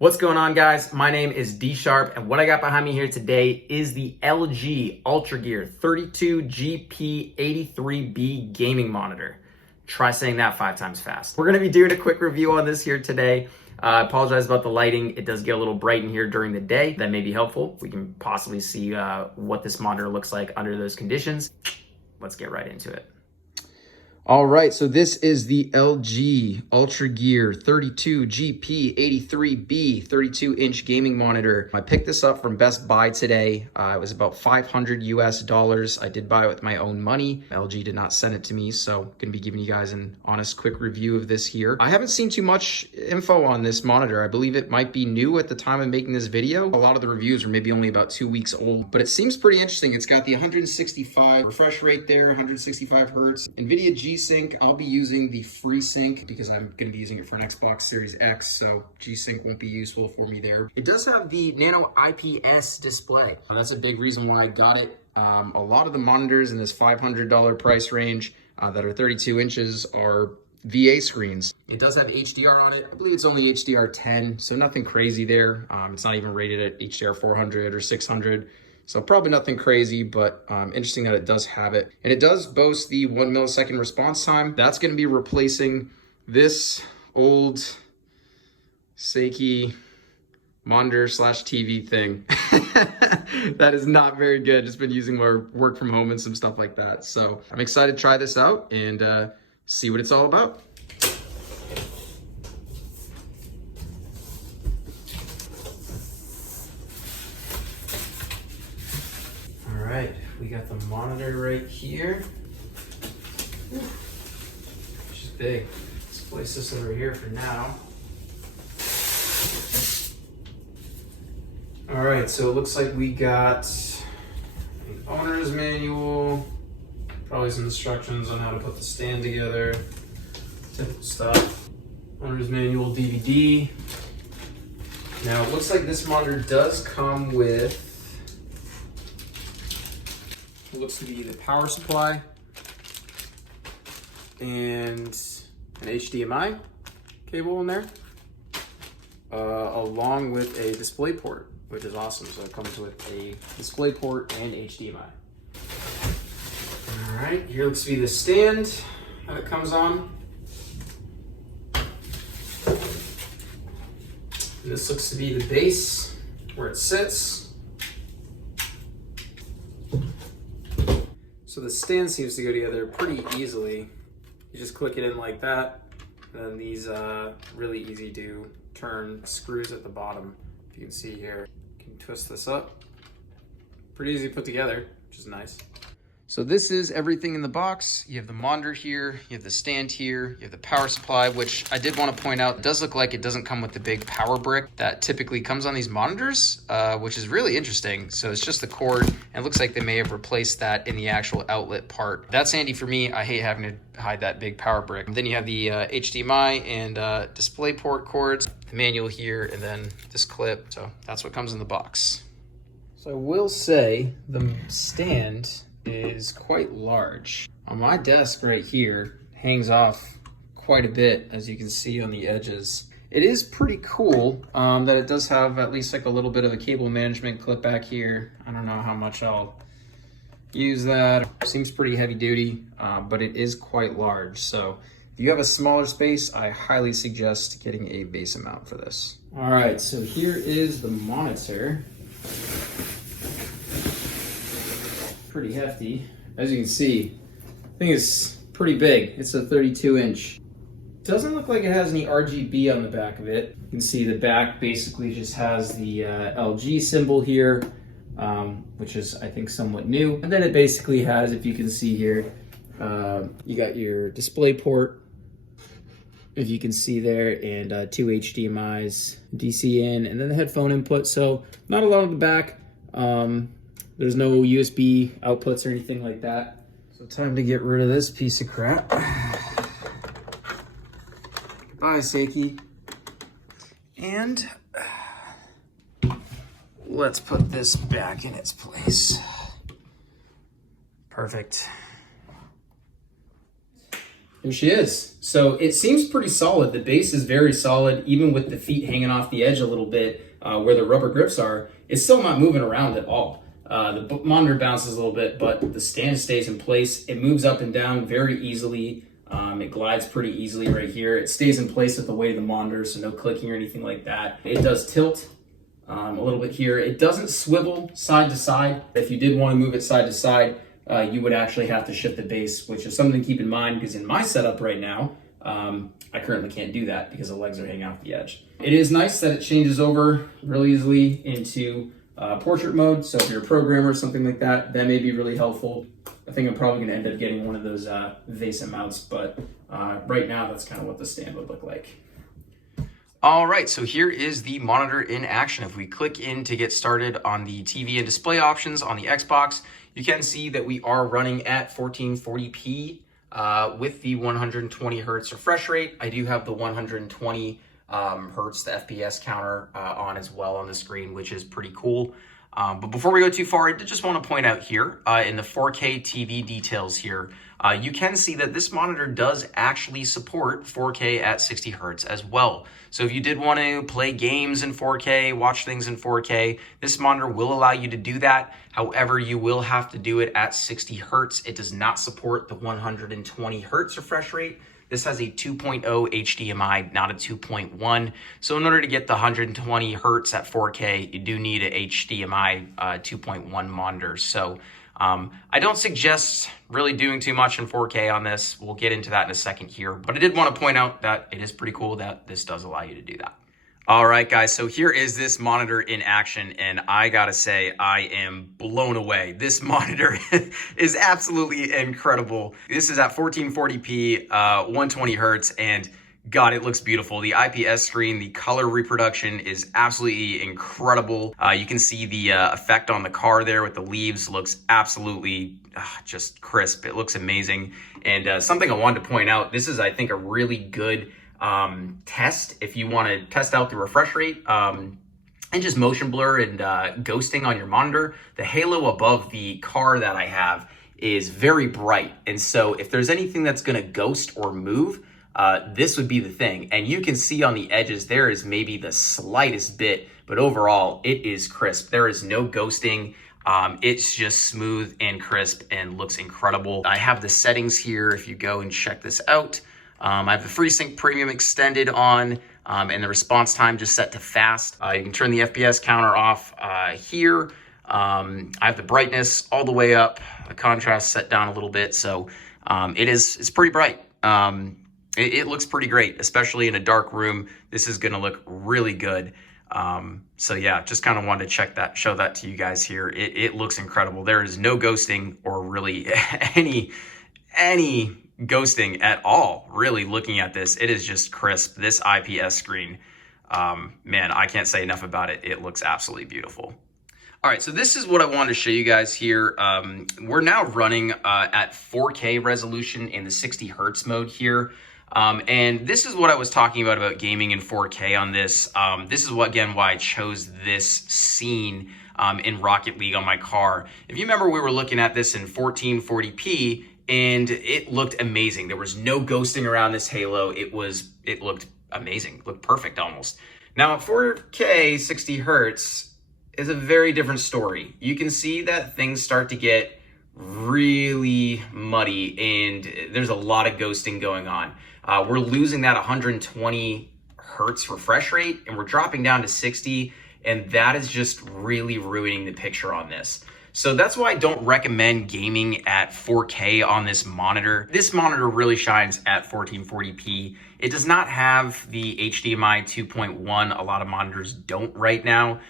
What's going on, guys? My name is DCharp, and what I got behind me here today is the LG UltraGear 32GP83B gaming monitor. Try saying that 5 times fast. We're gonna be doing a quick review on this here today. I apologize about the lighting. It does get a little bright in here during the day. That may be helpful. We can possibly see what this monitor looks like under those conditions. Let's get right into it. All right, so this is the LG UltraGear 32GP83B 32-inch gaming monitor. I picked this up from Best Buy today. It was about $500 US. I did buy it with my own money. LG did not send it to me, so I'm gonna be giving you guys an honest, quick review of this here. I haven't seen too much info on this monitor. I believe it might be new at the time of making this video. A lot of the reviews are maybe only about 2 weeks old, but it seems pretty interesting. It's got the 165 refresh rate there, 165 hertz. NVIDIA G-Sync. I'll be using the FreeSync because I'm going to be using it for an Xbox Series X, so G-Sync won't be useful for me there. It does have the Nano IPS display. That's a big reason why I got it. A lot of the monitors in this $500 price range that are 32 inches are VA screens. It does have HDR on it. I believe it's only HDR 10, so nothing crazy there. It's not even rated at HDR 400 or 600. So probably nothing crazy, but interesting that it does have it. And it does boast the 1 millisecond response time. That's gonna be replacing this old Seiki monitor slash TV thing. That is not very good. Just been using more work from home and some stuff like that. So I'm excited to try this out and see what it's all about. All right, we got the monitor right here. Which is big. Let's place this over here for now. All right, so it looks like we got an owner's manual, probably some instructions on how to put the stand together, typical stuff. Owner's manual DVD. Now it looks like this monitor does come with, it looks to be the power supply and an HDMI cable in there, along with a display port, which is awesome. So it comes with a display port and HDMI. All right, here looks to be the stand that it comes on. And this looks to be the base where it sits. So the stand seems to go together pretty easily. You just click it in like that. And then these really easy to turn screws at the bottom. If you can see here, you can twist this up. Pretty easy to put together, which is nice. So this is everything in the box. You have the monitor here, you have the stand here, you have the power supply, which I did want to point out, it does look like it doesn't come with the big power brick that typically comes on these monitors, which is really interesting. So it's just the cord, and it looks like they may have replaced that in the actual outlet part. That's handy for me. I hate having to hide that big power brick. And then you have the HDMI and display port cords, the manual here, and then this clip. So that's what comes in the box. So I will say the stand is quite large. On my desk right here, hangs off quite a bit, as you can see on the edges. It is pretty cool that it does have at least like a little bit of a cable management clip back here. I don't know how much I'll use that. Seems pretty heavy duty, but it is quite large. So if you have a smaller space, I highly suggest getting a base mount for this. All right, so here is the monitor. Pretty hefty. As you can see, I think it's pretty big. It's a 32-inch. Doesn't look like it has any RGB on the back of it. You can see the back basically just has the LG symbol here, which is, I think, somewhat new. And then it basically has, if you can see here, you got your display port, if you can see there, and 2 HDMIs, DC in, and then the headphone input. So not a lot on the back. There's no USB outputs or anything like that. So time to get rid of this piece of crap. Goodbye, Seiki. And let's put this back in its place. Perfect. Here she is. So it seems pretty solid. The base is very solid, even with the feet hanging off the edge a little bit where the rubber grips are. It's still not moving around at all. The monitor bounces a little bit, but the stand stays in place. It moves up and down very easily. It glides pretty easily right here. It stays in place with the weight of the monitor, so no clicking or anything like that. It does tilt a little bit here. It doesn't swivel side to side. If you did want to move it side to side, you would actually have to shift the base, which is something to keep in mind because in my setup right now, I currently can't do that because the legs are hanging off the edge. It is nice that it changes over really easily into portrait mode. So if you're a programmer or something like that, that may be really helpful. I think I'm probably gonna end up getting one of those VESA mounts, but right now that's kind of what the stand would look like. All right, so here is the monitor in action. If we click in to get started on the TV and display options on the Xbox, you can see that we are running at 1440p with the 120 hertz refresh rate. I do have the 120 hertz, the FPS counter on as well on the screen, which is pretty cool. But before we go too far, I did just want to point out here in the 4K TV details here, you can see that this monitor does actually support 4K at 60 hertz as well. So if you did want to play games in 4K, watch things in 4K, this monitor will allow you to do that. However, you will have to do it at 60 hertz. It does not support the 120 hertz refresh rate. This has a 2.0 HDMI, not a 2.1. So in order to get the 120 hertz at 4K, you do need an HDMI 2.1 monitor. So I don't suggest really doing too much in 4K on this. We'll get into that in a second here. But I did want to point out that it is pretty cool that this does allow you to do that. All right, guys, so here is this monitor in action, and I gotta say, I am blown away. This monitor is absolutely incredible. This is at 1440p, 120 hertz, and God, it looks beautiful. The IPS screen, the color reproduction is absolutely incredible. You can see the effect on the car there with the leaves looks absolutely just crisp. It looks amazing. And something I wanted to point out, this is, I think, a really good test if you want to test out the refresh rate and just motion blur and ghosting on your monitor. The halo above the car that I have is very bright, and so if there's anything that's going to ghost or move, this would be the thing. And you can see on the edges there is maybe the slightest bit, but overall it is crisp. There is no ghosting. It's just smooth and crisp and looks incredible. I have the settings here if you go and check this out. I have the FreeSync Premium Extended on, and the response time just set to fast. You can turn the FPS counter off here. I have the brightness all the way up, the contrast set down a little bit, so it's pretty bright. It looks pretty great, especially in a dark room. This is going to look really good. So yeah, just kind of wanted to show that to you guys here. It looks incredible. There is no ghosting or really any ghosting at all, really, looking at this. It is just crisp. This IPS screen, man, I can't say enough about it. It looks absolutely beautiful. All right, so this is what I wanted to show you guys here. We're now running at 4K resolution in the 60 hertz mode here. And this is what I was talking about gaming in 4K on this. This is why I chose this scene in Rocket League on my car. If you remember, we were looking at this in 1440p, and it looked amazing. There was no ghosting around this halo. It looked amazing. It looked perfect almost. Now at 4K 60 hertz is a very different story. You can see that things start to get really muddy and there's a lot of ghosting going on. We're losing that 120 hertz refresh rate and we're dropping down to 60, and that is just really ruining the picture on this. So that's why I don't recommend gaming at 4K on this monitor. This monitor really shines at 1440p. It does not have the HDMI 2.1. A lot of monitors don't right now.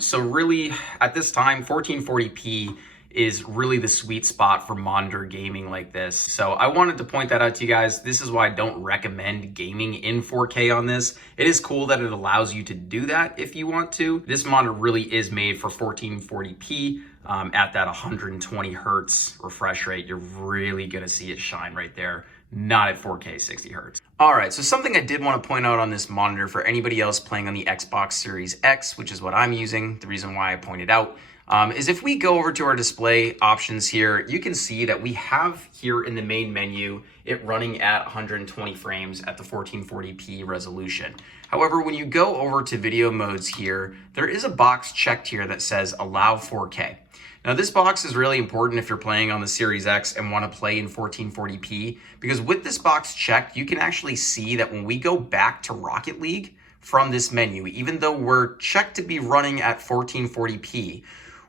So really, at this time, 1440p is really the sweet spot for monitor gaming like this. So I wanted to point that out to you guys. This is why I don't recommend gaming in 4K on this. It is cool that it allows you to do that if you want to. This monitor really is made for 1440p at that 120 hertz refresh rate. You're really gonna see it shine right there. Not at 4K 60 hertz. All right, so something I did want to point out on this monitor for anybody else playing on the Xbox Series X, which is what I'm using, the reason why I pointed out, is if we go over to our display options here, you can see that we have here in the main menu, it running at 120 frames at the 1440p resolution. However, when you go over to video modes here, there is a box checked here that says allow 4K. Now this box is really important if you're playing on the Series X and want to play in 1440p, because with this box checked, you can actually see that when we go back to Rocket League from this menu, even though we're checked to be running at 1440p,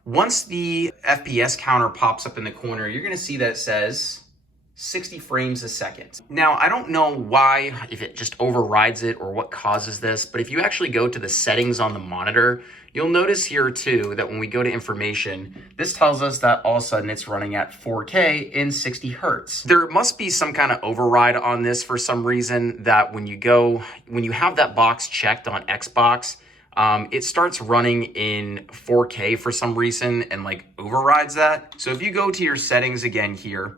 once the FPS counter pops up in the corner, you're going to see that it says 60 frames a second. Now, I don't know why, if it just overrides it or what causes this, but if you actually go to the settings on the monitor, you'll notice here too that when we go to information, this tells us that all of a sudden it's running at 4K in 60 hertz. There must be some kind of override on this for some reason, that when you have that box checked on Xbox, it starts running in 4K for some reason and like overrides that. So if you go to your settings again here,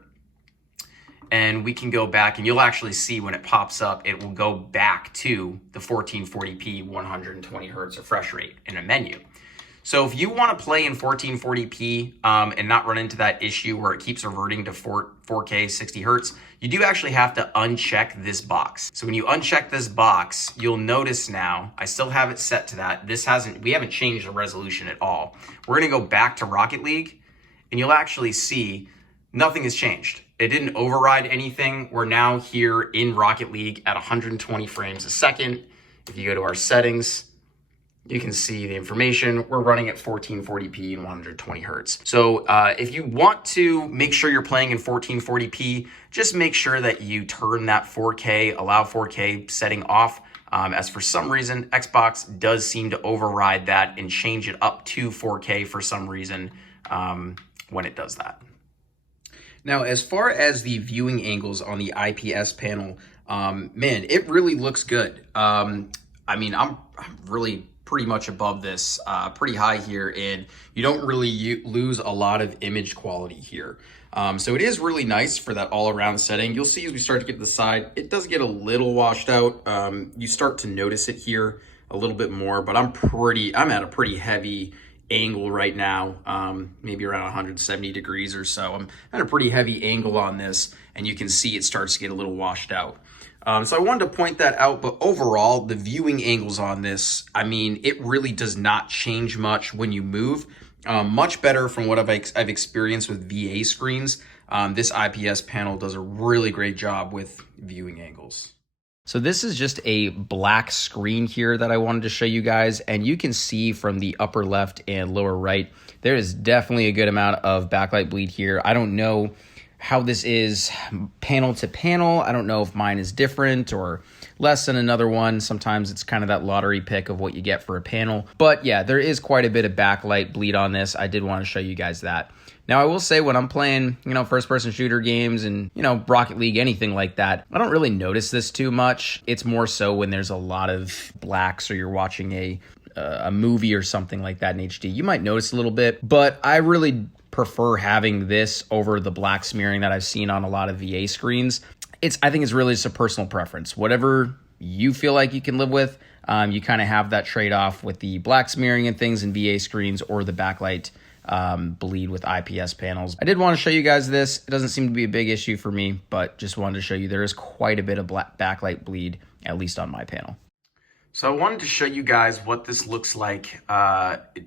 and we can go back and you'll actually see when it pops up, it will go back to the 1440p 120 hertz refresh rate in a menu. So if you want to play in 1440p and not run into that issue where it keeps reverting to 4K 60 hertz, you do actually have to uncheck this box. So when you uncheck this box, you'll notice now, I still have it set to that. We haven't changed the resolution at all. We're going to go back to Rocket League and you'll actually see nothing has changed. It didn't override anything. We're now here in Rocket League at 120 frames a second. If you go to our settings, you can see the information. We're running at 1440p and 120 hertz. So if you want to make sure you're playing in 1440p, just make sure that you turn that 4K, allow 4K setting off. As for some reason, Xbox does seem to override that and change it up to 4K for some reason when it does that. Now, as far as the viewing angles on the IPS panel, man, it really looks good. I mean, I'm really pretty much above this, pretty high here, and you don't really lose a lot of image quality here. So it is really nice for that all-around setting. You'll see as we start to get to the side, it does get a little washed out. You start to notice it here a little bit more, but I'm at a pretty heavy angle right now, maybe around 170 degrees or so. I'm at a pretty heavy angle on this, and you can see it starts to get a little washed out. So I wanted to point that out, but overall, the viewing angles on this, I mean, it really does not change much when you move. Much better from what I've experienced with VA screens. This IPS panel does a really great job with viewing angles. So this is just a black screen here that I wanted to show you guys, and you can see from the upper left and lower right, there is definitely a good amount of backlight bleed here. I don't know how this is panel to panel. I don't know if mine is different or less than another one. Sometimes it's kind of that lottery pick of what you get for a panel. But yeah, there is quite a bit of backlight bleed on this. I did want to show you guys that. Now, I will say when I'm playing, first-person shooter games and, Rocket League, anything like that, I don't really notice this too much. It's more so when there's a lot of blacks or you're watching a movie or something like that in HD. You might notice a little bit, but I really prefer having this over the black smearing that I've seen on a lot of VA screens. I think it's really just a personal preference. Whatever you feel like you can live with, you kind of have that trade-off with the black smearing and things in VA screens or the backlight bleed with IPS panels. I did want to show you guys this. It doesn't seem to be a big issue for me, but just wanted to show you there is quite a bit of backlight bleed, at least on my panel. So I wanted to show you guys what this looks like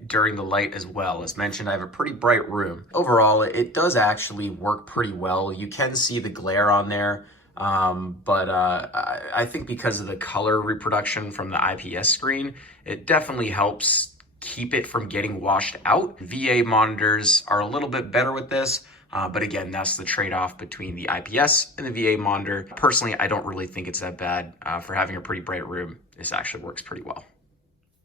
during the light as well. As mentioned, I have a pretty bright room. Overall, it does actually work pretty well. You can see the glare on there, but I think because of the color reproduction from the IPS screen, it definitely helps keep it from getting washed out. VA monitors are a little bit better with this, but again, that's the trade-off between the IPS and the VA monitor. Personally, I don't really think it's that bad. For having a pretty bright room, this actually works pretty well.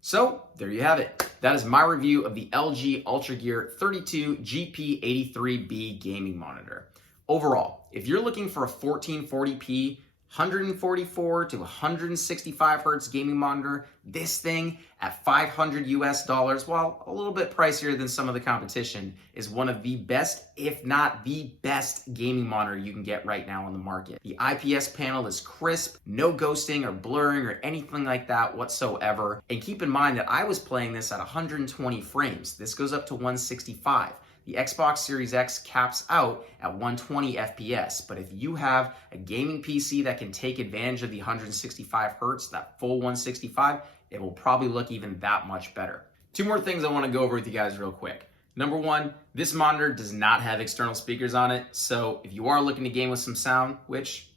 So there you have it. That is my review of the LG UltraGear 32GP83B gaming monitor. Overall, if you're looking for a 1440p 144 to 165 hertz gaming monitor. This thing at $500 US, while a little bit pricier than some of the competition, is one of the best, if not the best gaming monitor you can get right now on the market. The IPS panel is crisp, no ghosting or blurring or anything like that whatsoever. And keep in mind that I was playing this at 120 frames. This goes up to 165. The Xbox Series X caps out at 120 FPS, but if you have a gaming PC that can take advantage of the 165 hertz, that full 165, it will probably look even that much better. Two more things I want to go over with you guys real quick. Number one, this monitor does not have external speakers on it, so if you are looking to game with some sound, which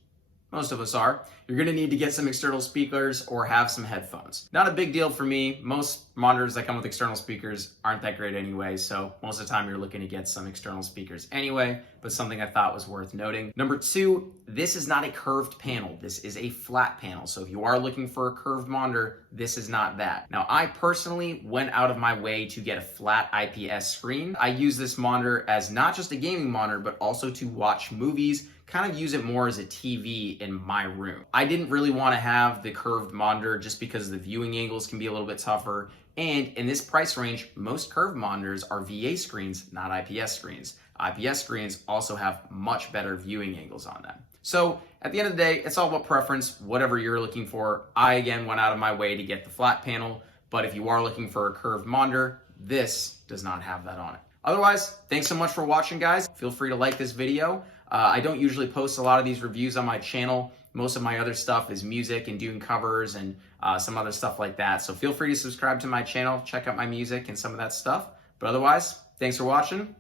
most of us are, you're gonna need to get some external speakers or have some headphones. Not a big deal for me. Most monitors that come with external speakers aren't that great anyway, so most of the time you're looking to get some external speakers anyway, but something I thought was worth noting. Number two, this is not a curved panel. This is a flat panel, so if you are looking for a curved monitor, this is not that. Now, I personally went out of my way to get a flat IPS screen. I use this monitor as not just a gaming monitor, but also to watch movies, kind of use it more as a TV in my room. I didn't really want to have the curved monitor just because the viewing angles can be a little bit tougher. And in this price range, most curved monitors are VA screens, not IPS screens. IPS screens also have much better viewing angles on them. So at the end of the day, it's all about preference, whatever you're looking for. I, again, went out of my way to get the flat panel, but if you are looking for a curved monitor, this does not have that on it. Otherwise, thanks so much for watching, guys. Feel free to like this video. I don't usually post a lot of these reviews on my channel. Most of my other stuff is music and doing covers and some other stuff like that. So feel free to subscribe to my channel, check out my music and some of that stuff. But otherwise, thanks for watching.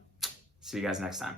See you guys next time.